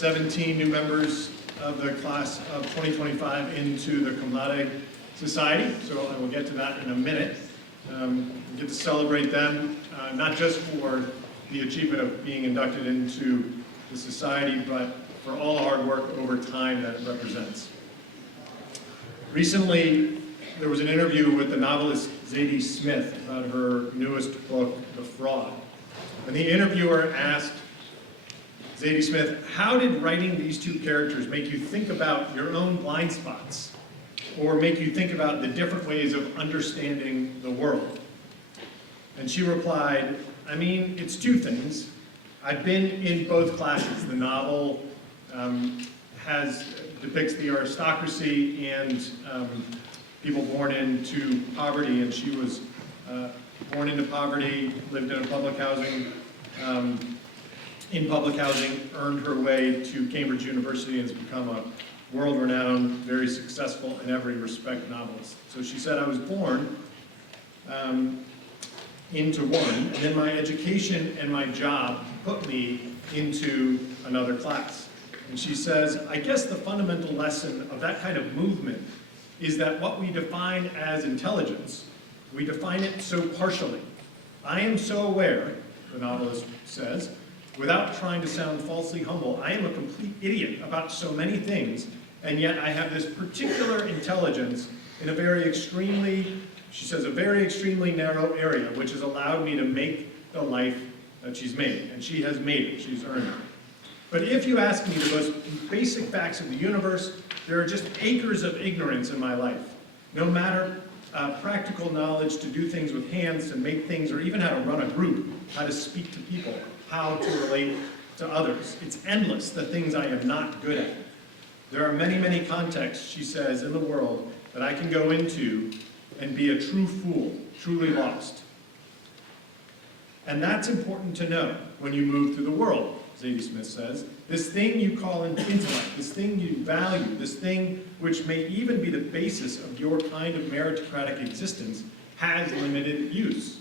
17 new members of the class of 2025 into the Cum Laude Society, so I will get to that in a minute. We get to celebrate them, not just for the achievement of being inducted into the society, but for all the hard work over time that it represents. Recently, there was an interview with the novelist Zadie Smith about her newest book, The Fraud. And the interviewer asked Zadie Smith, how did writing these two characters make you think about your own blind spots, or make you think about the different ways of understanding the world? And she replied, I mean, it's two things. I've been in both classes. The novel depicts the aristocracy and people born into poverty, and she was born into poverty, lived in public housing, earned her way to Cambridge University, and has become a world-renowned, very successful in every respect novelist. So she said, I was born into one, and then my education and my job put me into another class. And she says, I guess the fundamental lesson of that kind of movement is that what we define as intelligence, we define it so partially. I am so aware, the novelist says, without trying to sound falsely humble, I am a complete idiot about so many things, and yet I have this particular intelligence in a very extremely, she says, a very extremely narrow area, which has allowed me to make the life that she's made. And she has made it, she's earned it. But if you ask me the most basic facts of the universe, there are just acres of ignorance in my life. No matter practical knowledge to do things with hands, to make things, or even how to run a group, how to speak to people, how to relate to others. It's endless, the things I am not good at. There are many, many contexts, she says, in the world that I can go into and be a true fool, truly lost. And that's important to know when you move through the world, Zadie Smith says. This thing you call intellect, this thing you value, this thing which may even be the basis of your kind of meritocratic existence, has limited use.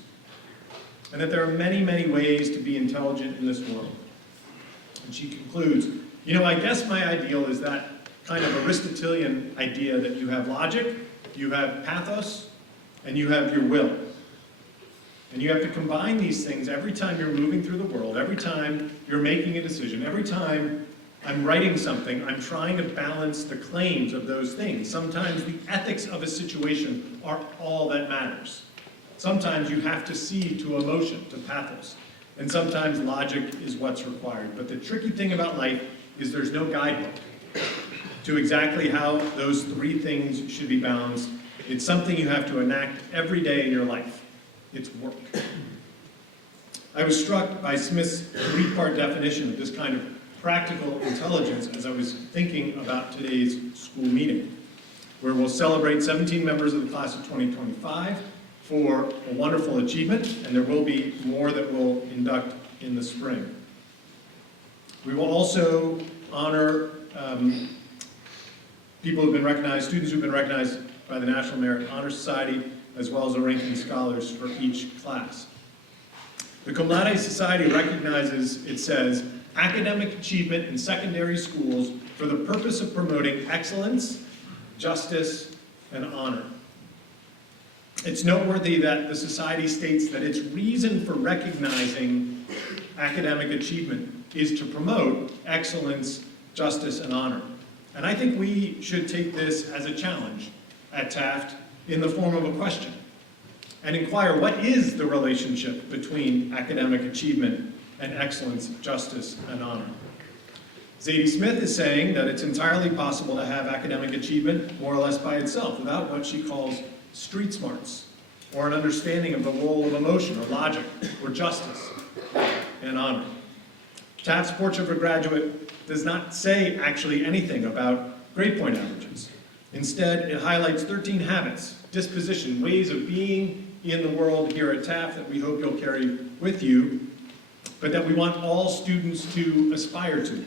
And that there are many, many ways to be intelligent in this world. And she concludes, you know, I guess my ideal is that kind of Aristotelian idea that you have logic, you have pathos, and you have your will. And you have to combine these things every time you're moving through the world, every time you're making a decision, every time I'm writing something, I'm trying to balance the claims of those things. Sometimes the ethics of a situation are all that matters. Sometimes you have to cede to emotion, to pathos. And sometimes logic is what's required. But the tricky thing about life is there's no guidebook to exactly how those three things should be balanced. It's something you have to enact every day in your life. It's work. I was struck by Smith's three-part definition of this kind of practical intelligence as I was thinking about today's school meeting, where we'll celebrate 17 members of the class of 2025 for a wonderful achievement, and there will be more that we'll induct in the spring. We will also honor people who've been recognized, students who've been recognized by the National Merit Honor Society, as well as the ranking scholars for each class. The Cum Laude Society recognizes, it says, academic achievement in secondary schools for the purpose of promoting excellence, justice, and honor. It's noteworthy that the society states that its reason for recognizing academic achievement is to promote excellence, justice, and honor. And I think we should take this as a challenge at Taft in the form of a question and inquire what is the relationship between academic achievement and excellence, justice, and honor. Zadie Smith is saying that it's entirely possible to have academic achievement more or less by itself without what she calls street smarts or an understanding of the role of emotion or logic or justice and honor. Taft's Portrait of a Graduate does not say actually anything about grade point averages. Instead, it highlights 13 habits, disposition, ways of being in the world here at Taft that we hope you'll carry with you, but that we want all students to aspire to.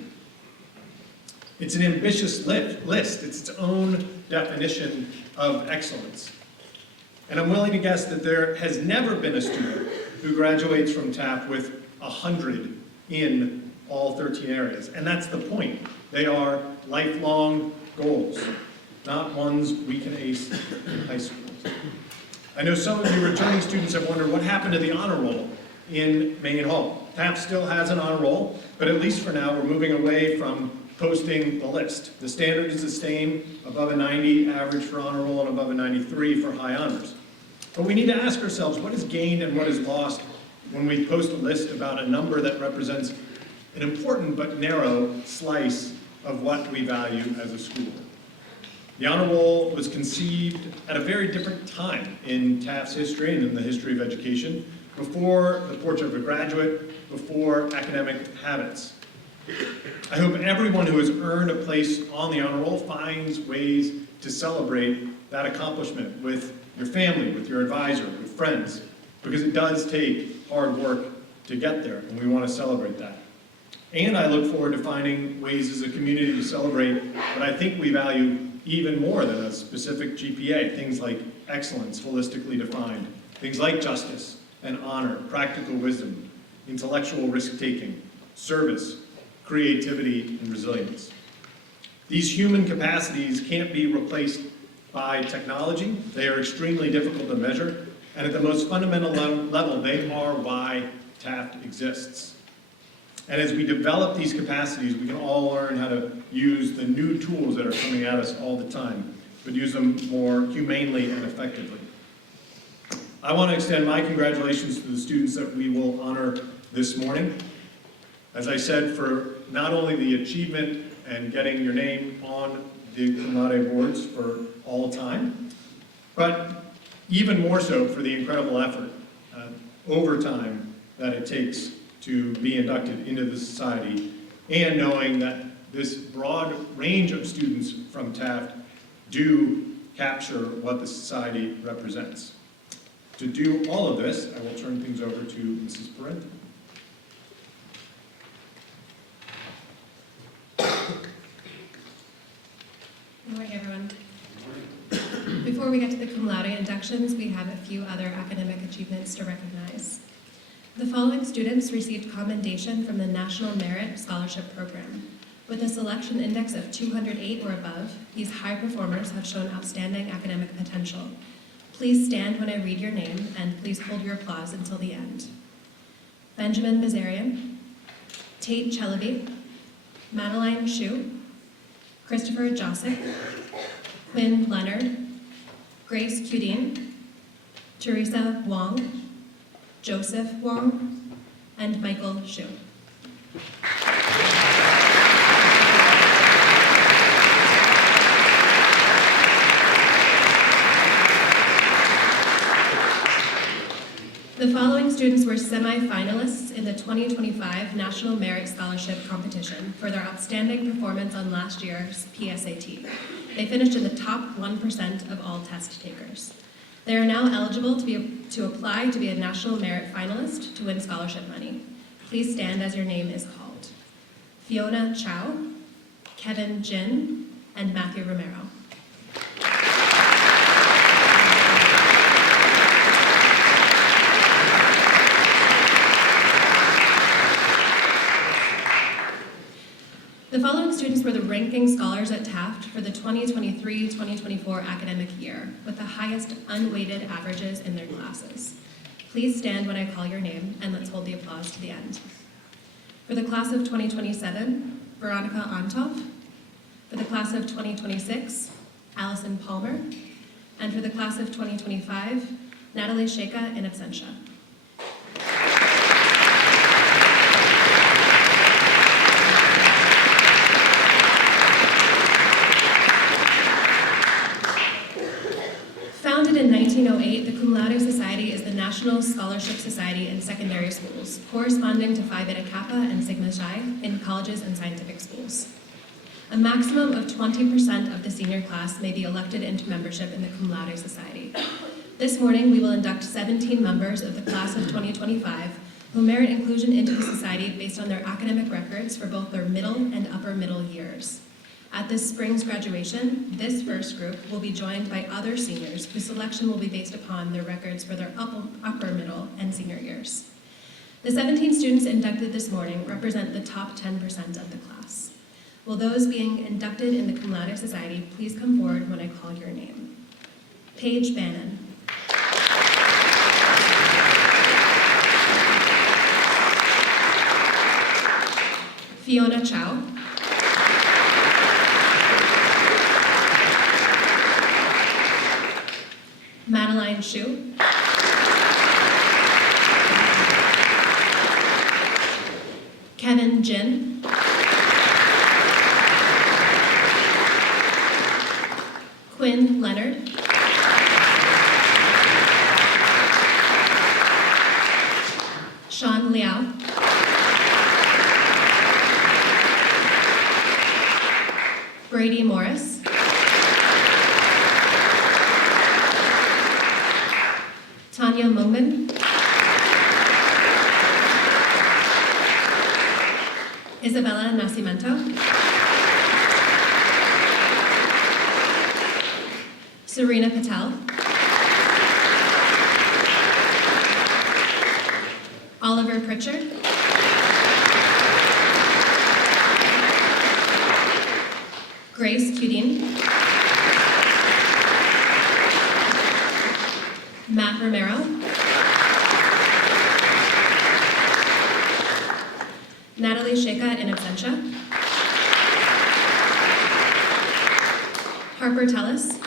It's an ambitious list. It's its own definition of excellence. And I'm willing to guess that there has never been a student who graduates from Taft with 100 in all 13 areas. And that's the point. They are lifelong goals, not ones we can ace in high school. I know some of you returning students have wondered what happened to the honor roll in Main Hall. Taft still has an honor roll, but at least for now, we're moving away from posting the list. The standard is the same, above a 90 average for honor roll and above a 93 for high honors. But we need to ask ourselves, what is gained and what is lost when we post a list about a number that represents an important but narrow slice of what we value as a school? The honor roll was conceived at a very different time in Taft's history and in the history of education, before the portrait of a graduate, before academic habits. I hope everyone who has earned a place on the honor roll finds ways to celebrate that accomplishment with your family, with your advisor, with friends, because it does take hard work to get there, and we want to celebrate that. And I look forward to finding ways as a community to celebrate what I think we value even more than a specific GPA, things like excellence, holistically defined, things like justice and honor, practical wisdom, intellectual risk-taking, service, creativity, and resilience. These human capacities can't be replaced by technology. They are extremely difficult to measure, and at the most fundamental level, they are why Taft exists. And as we develop these capacities, we can all learn how to use the new tools that are coming at us all the time, but use them more humanely and effectively. I want to extend my congratulations to the students that we will honor this morning. As I said, for not only the achievement and getting your name on the cum laude boards for all time, but even more so for the incredible effort over time that it takes to be inducted into the society, and knowing that this broad range of students from Taft do capture what the society represents. To do all of this, I will turn things over to Mrs. Parenti. Good morning, everyone. Before we get to the cum laude inductions, we have a few other academic achievements to recognize. The following students received commendation from the National Merit Scholarship Program. With a selection index of 208 or above, these high performers have shown outstanding academic potential. Please stand when I read your name, and please hold your applause until the end. Benjamin Bazarian, Tate Chelaby, Madeline Shu, Christopher Josick, Quinn Leonard, Grace Cudine, Teresa Wong, Joseph Wong, and Michael Shu. The following students were semi-finalists in the 2025 National Merit Scholarship Competition for their outstanding performance on last year's PSAT. They finished in the top 1% of all test takers. They are now eligible to apply to be a National Merit finalist to win scholarship money. Please stand as your name is called. Fiona Chow, Kevin Jin, and Matthew Romero. The following students were the ranking scholars at Taft for the 2023-2024 academic year, with the highest unweighted averages in their classes. Please stand when I call your name, and let's hold the applause to the end. For the class of 2027, Veronica Antov. For the class of 2026, Allison Palmer. And for the class of 2025, Natalie Sheka in absentia. Founded in 1908, the Cum Laude Society is the National Scholarship Society in secondary schools, corresponding to Phi Beta Kappa and Sigma Chi in colleges and scientific schools. A maximum of 20% of the senior class may be elected into membership in the Cum Laude Society. This morning, we will induct 17 members of the class of 2025 who merit inclusion into the society based on their academic records for both their middle and upper middle years. At this spring's graduation, this first group will be joined by other seniors whose selection will be based upon their records for their upper middle and senior years. The 17 students inducted this morning represent the top 10% of the class. Will those being inducted in the Cum Laude Society please come forward when I call your name? Paige Bannon. Fiona Chow. Madeline Shu. Kevin Jin. Quinn Leonard. Sean Liao. Brady Morris. Tanya Mungman. Isabella Nascimento. Serena Patel. Oliver Pritchard. Grace Cudine. Matt Romero. Natalie Sheka in absentia. Harper Tellis.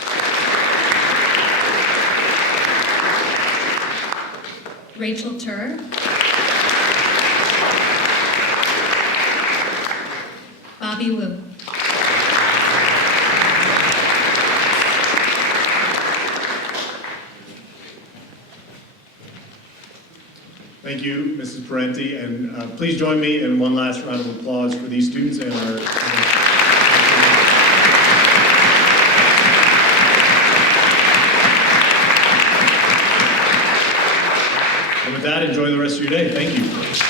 Rachel Turer. Bobby Wu. Thank you, Mrs. Parenti, and please join me in one last round of applause for these students and our. And with that, enjoy the rest of your day. Thank you.